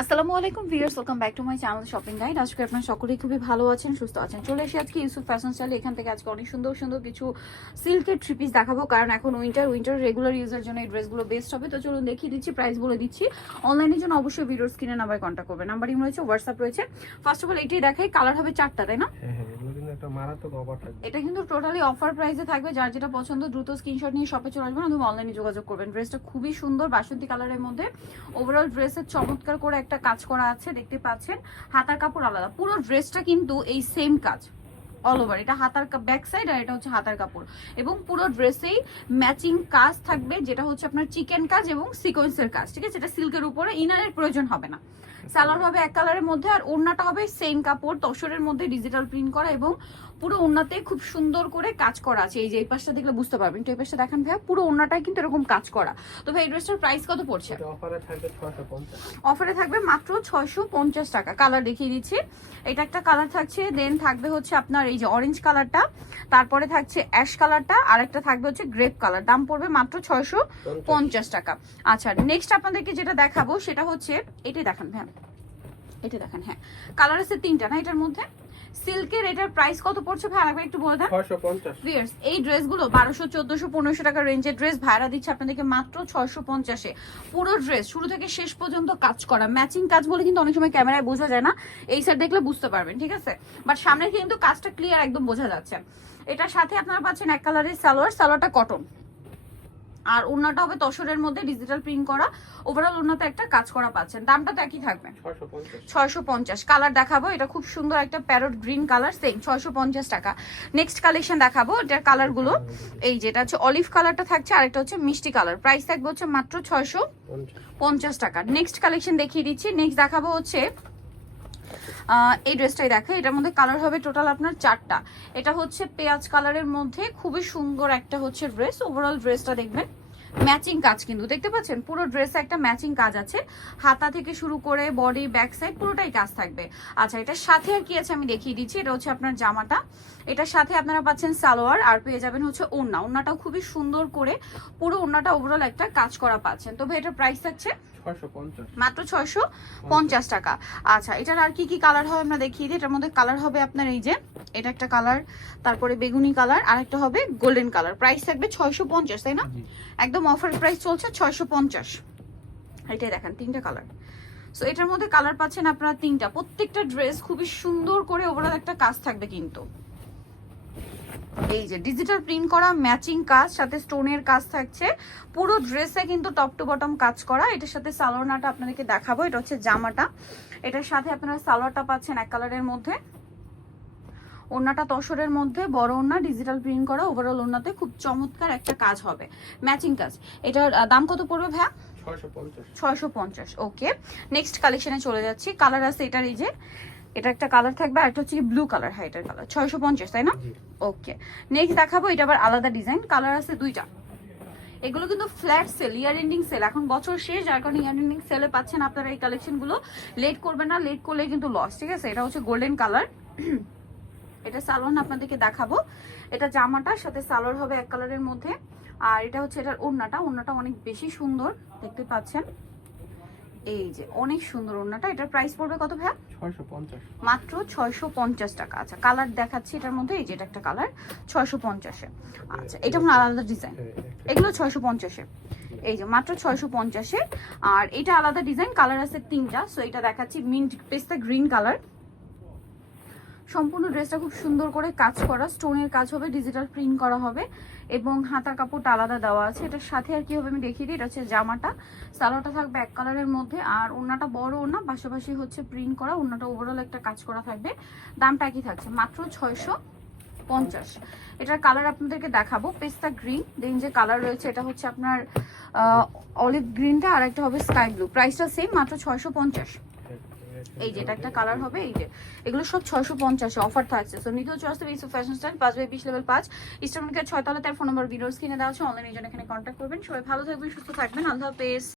আসসালামু আলাইকুম viewers welcome back to my channel shopping guide আজকে আপনার সকলেই খুবই ভালো আছেন, সুস্থ আছেন। চলে এসে আজকে ইউসুফ ফ্যাশন স্টাইল এখান থেকে আজকে অনেক সুন্দর সুন্দর কিছু সিল্কের থ্রি দেখাবো। কারণ এখন উইন্টার উইন্টার রেগুলার ইউজের জন্য এই ড্রেসগুলো বেস্ট হবে। তো চলুন দেখিয়ে দিচ্ছি প্রাইস বলে দিচ্ছি। অনলাইনের জন্য অবশ্যই ভিডিওর স্ক্রিনে নাম্বার কন্ট্যাক্ট করবে নাম্বার রয়েছে হোয়াটসঅ্যাপ রয়েছে। ফার্স্ট অফ অল এটাই দেখাই কালার হবে চারটা, তাই না? হ্যাঁ হ্যাঁ। একটা মারাত্মক অফার থাকবে। এটা কিন্তু টোটালি অফার প্রাইসে থাকবে। যার যেটা পছন্দ, দ্রুত স্ক্রিনশট নিয়ে শপে চলে আসবেন অথবা অনলাইনে যোগাযোগ করবেন। ড্রেসটা খুবই সুন্দর, বাসন্তী কালারের মধ্যে। ওভারঅল ড্রেসের চমৎকার করে একটা কাজ করা আছে, দেখতে পাচ্ছেন। হাতার কাপড় আলাদা। পুরো ড্রেসটা কিন্তু এই সেম কাজ অল ওভার এটা হাতার ব্যাক সাইড আর এটা হচ্ছে হাতার কাপড়। এবং পুরো ড্রেসেই ম্যাচিং কাজ থাকবে, যেটা হচ্ছে আপনার চিকেন কাজ এবং সিকোয়েন্সের কাজ, ঠিক আছে? এটা সিল্কের উপরে ইনারের প্রয়োজন হবে না। সালোয়ার হবে এক কালারের মধ্যে আর ওড়নাটা হবে সেম কাপড়, তসরের মধ্যে ডিজিটাল প্রিন্ট করা এবং পুরো ওড়নাতে খুব সুন্দর করে কাজ করা আছে। এই যে এই পাশটা দেখলে বুঝতে পারবেন। তো এই পাশটা দেখেন ভাইয়া পুরো ওড়নাটাই কিন্তু এরকম কাজ করা। তো ভাই এই ড্রেসটার প্রাইস কত পড়ছে? থাকবে অফারে থাকবে মাত্র ছয়শো পঞ্চাশ টাকা। কালার দেখিয়ে দিচ্ছি। এটা একটা কালার থাকছে দেন থাকবে হচ্ছে আপনার এই যে অরেঞ্জ কালারটা তারপরে থাকছে অ্যাশ কালারটা আর একটা থাকবে হচ্ছে গ্রেপ কালার দাম পড়বে মাত্র ছয়শো পঞ্চাশ টাকা। আচ্ছা নেক্সট আপনাদেরকে যেটা দেখাবো সেটা হচ্ছে এটাই দেখান হ্যাঁ এটা দেখেন হ্যাঁ। কালার আছে তিনটা না এটার মধ্যে? সিল্কের এটার প্রাইস কত পড়ছে ভাই? আরেকবার একটু বলে দেন। ছয়শো পঞ্চাশ। ভিয়ার্স এই ড্রেসগুলো বারোশো চোদ্দশো পনেরোশো টাকা রেঞ্জের ড্রেস ভাড়া দিচ্ছে আপনাদেরকে মাত্র ছয়শো পঞ্চাশে। পুরো ড্রেস শুরু থেকে শেষ পর্যন্ত কাজ করা। ম্যাচিং কাজ বলে কিন্তু অনেক সময় ক্যামেরায় বোঝা যায় না। এই সাইড দেখলে বুঝতে পারবেন ঠিক আছে? বাট সামনে কিন্তু কাজটা ক্লিয়ার একদম বোঝা যাচ্ছে। এটার সাথে আপনারা পাচ্ছেন এক কালারের সালোয়ার সালোয়ারটা কটন আর ওড়নাটা হবে তসরের মধ্যে ডিজিটাল প্রিন্ট করা। ওভারঅল ওড়নাতে একটা কাজ করা পাচ্ছেন। দামটা তো একই থাকবে। ছয়শো পঞ্চাশ। কালার দেখাবো। এটা খুব সুন্দর একটা প্যারট গ্রিন কালার সেম ছয়শো পঞ্চাশ টাকা। নেক্সট কালেকশন দেখাবো। এটার কালারগুলো এই যেটা হচ্ছে অলিভ কালারটা থাকছে আর একটা হচ্ছে মিষ্টি কালার প্রাইস থাকবে হচ্ছে মাত্র ছয়শো পঞ্চাশ টাকা। নেক্সট কালেকশন দেখিয়ে দিচ্ছি। নেক্সট দেখাবো হচ্ছে এই ড্রেসটাই দেখে। এটার মধ্যে কালার হবে টোটাল আপনার চারটা। এটা হচ্ছে পেঁয়াজ কালারের মধ্যে খুবই সুন্দর একটা হচ্ছে ড্রেস ওভারঅল ড্রেসটা দেখবেন। ম্যাচিং কাজ কিন্তু, দেখতে পাচ্ছেন? পুরো ড্রেস একটা ম্যাচিং কাজ আছে। হাতা থেকে শুরু করে বডি ব্যাক সাইড পুরোটাই কাজ থাকবে। আচ্ছা এটার সাথে আর কি আছে আমি দেখিয়ে দিচ্ছি। এটা হচ্ছে আপনার জামাটা। এটার সাথে আপনারা পাচ্ছেন সালোয়ার আর পেয়ে যাবেন হচ্ছে ওড়না। ওড়নাটাও খুবই সুন্দর করে পুরো ওড়নাটা ওভারঅল একটা কাজ করা পাচ্ছেন। তবে এটার প্রাইস থাকছে মাত্র ছয়শো পঞ্চাশ টাকা। আচ্ছা এটার আর কি কি কালার হবে আমরা দেখিয়ে দিই? এটার মধ্যে কালার হবে আপনার এই যে এটা একটা কালার তারপরে বেগুনি কালার আর একটা হবে গোল্ডেন কালার প্রাইস থাকবে ছয়শো পঞ্চাশ তাই না? একদম অফার প্রাইস চলছে ছয়শো পঞ্চাশ। এটাই দেখেন তিনটা কালার সো এটার মধ্যে কালার পাচ্ছেন আপনারা তিনটা। প্রত্যেকটা ড্রেস খুবই সুন্দর করে ওভারঅল একটা কাজ থাকবে কিন্তু। এই যে ডিজিটাল প্রিন্ট করা ম্যাচিং কাজ সাথে স্টোনের কাজ থাকছে। পুরো ড্রেসে কিন্তু টপ টু বটম কাজ করা। এটার সাথে সালোয়ারনাটা আপনাদেরকে দেখাবো এটা হচ্ছে জামাটা। এটার সাথে আপনারা সালোয়ারটা পাচ্ছেন এক কালারের মধ্যে। ওড়নাটা তসরের মধ্যে বড় ওড়না ডিজিটাল প্রিন্ট করা। ওভারঅল ওড়নাতে খুব চমৎকার একটা কাজ হবে। ম্যাচিং কাজ। এটার দাম কত পড়বে পঞ্চাশ। ছয়শো পঞ্চাশ ওকে নেক্সট কালেকশনে চলে যাচ্ছি। কালার আছে এটার এই যে। এটা একটা কালার থাকবে আর একটা হচ্ছে ব্লু কালার হ্যাঁ এটার কালার ছয়শো পঞ্চাশ তাই না? ওকে নেক্সট দেখাবো এটা আবার আলাদা ডিজাইন কালার আছে দুইটা। এগুলো কিন্তু flat sale year ending sale এখন বছর শেষ যার কারণে ইয়ার এন্ডিং সেলে পাচ্ছেন আপনারা এই কালেকশনগুলো লেট করবেন না লেট করলে কিন্তু লস ঠিক আছে? এটা হচ্ছে গোল্ডেন কালার এটা সালোয়ার আপনাদেরকে দেখাবো। এটা জামাটার সাথে সালোয়ার হবে এক কালারের মধ্যে। আর এটা হচ্ছে এটার ওড়নাটা ওড়নাটা অনেক বেশি সুন্দর দেখতে পাচ্ছেন। এই যে অনেক সুন্দর ওড়নাটা। এটার প্রাইস পড়বে কত ভাই 650 মাত্র ছয়শো পঞ্চাশ টাকা। আচ্ছা কালার দেখাচ্ছি এটার মধ্যে। এই যে এটা একটা কালার ছয়শো পঞ্চাশে। আচ্ছা এটা মনে আলাদা ডিজাইন হ্যাঁ, এগুলো ছয়শো পঞ্চাশে। এই যে মাত্র ছয়শো পঞ্চাশে। আর এটা আলাদা ডিজাইন কালার আছে তিনটা। সো এটা দেখাচ্ছি মিন্ট পেস্তা গ্রিন কালার সম্পূর্ণ ড্রেসটা খুব সুন্দর করে কাজ করা স্টোনের কাজ হবে ডিজিটাল প্রিন্ট করা হবে এবং হাতার কাপড়টা আলাদা দেওয়া আছে। এটার সাথে আর কি হবে আমি দেখিয়ে দিই, এটা হচ্ছে জামাটা। সালোয়ারটা থাকবে এক কালারের মধ্যে আর ওড়নাটা বড় ওড়না, পাশাপাশি হচ্ছে প্রিন্ট করা, ওড়নাটা ওভারঅল একটা কাজ করা থাকবে। দামটা একই থাকছে, মাত্র ছয়শো পঞ্চাশ। এটার কালার আপনাদেরকে দেখাবো, পেস্তা গ্রিন দেন যে কালার রয়েছে এটা হচ্ছে আপনার অলিভ গ্রিনটা আর একটা হবে স্কাই ব্লু প্রাইসটা সেম মাত্র ছয়শো পঞ্চাশ। এই যে, এটা একটা কালার হবে, এই যে। এগুলো সব ছয়শো পঞ্চাশে অফার থাকছে। সো নিতে হচ্ছে আসতে ফ্যাশন স্টাইল পাঁচ বাই বিশ লেভেল পাঁচ। ইস্টার্নকে ছয়তলা তার ফোন নম্বর ভিডিওস কিনে দেওয়া আছে। অনলাইনে জন্য এখানে কন্ট্যাক্ট করবেন। সবাই ভালো থাকবেন, সুস্থ থাকবেন। আল্লাহ হাফেজ।